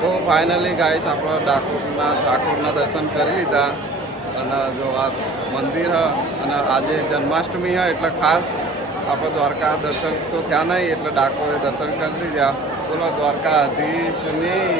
તો finally guys આપણે ઠાકોરના દર્શન કરી લીધા અને જો આ મંદિર હ અને આજે જન્માષ્ટમી હ એટલે ખાસ આપણે દ્વારકા દર્શન તો થયા નહીં એટલે ડાકોરે દર્શન કરી લીધા. બોલો દ્વારકાધીશની.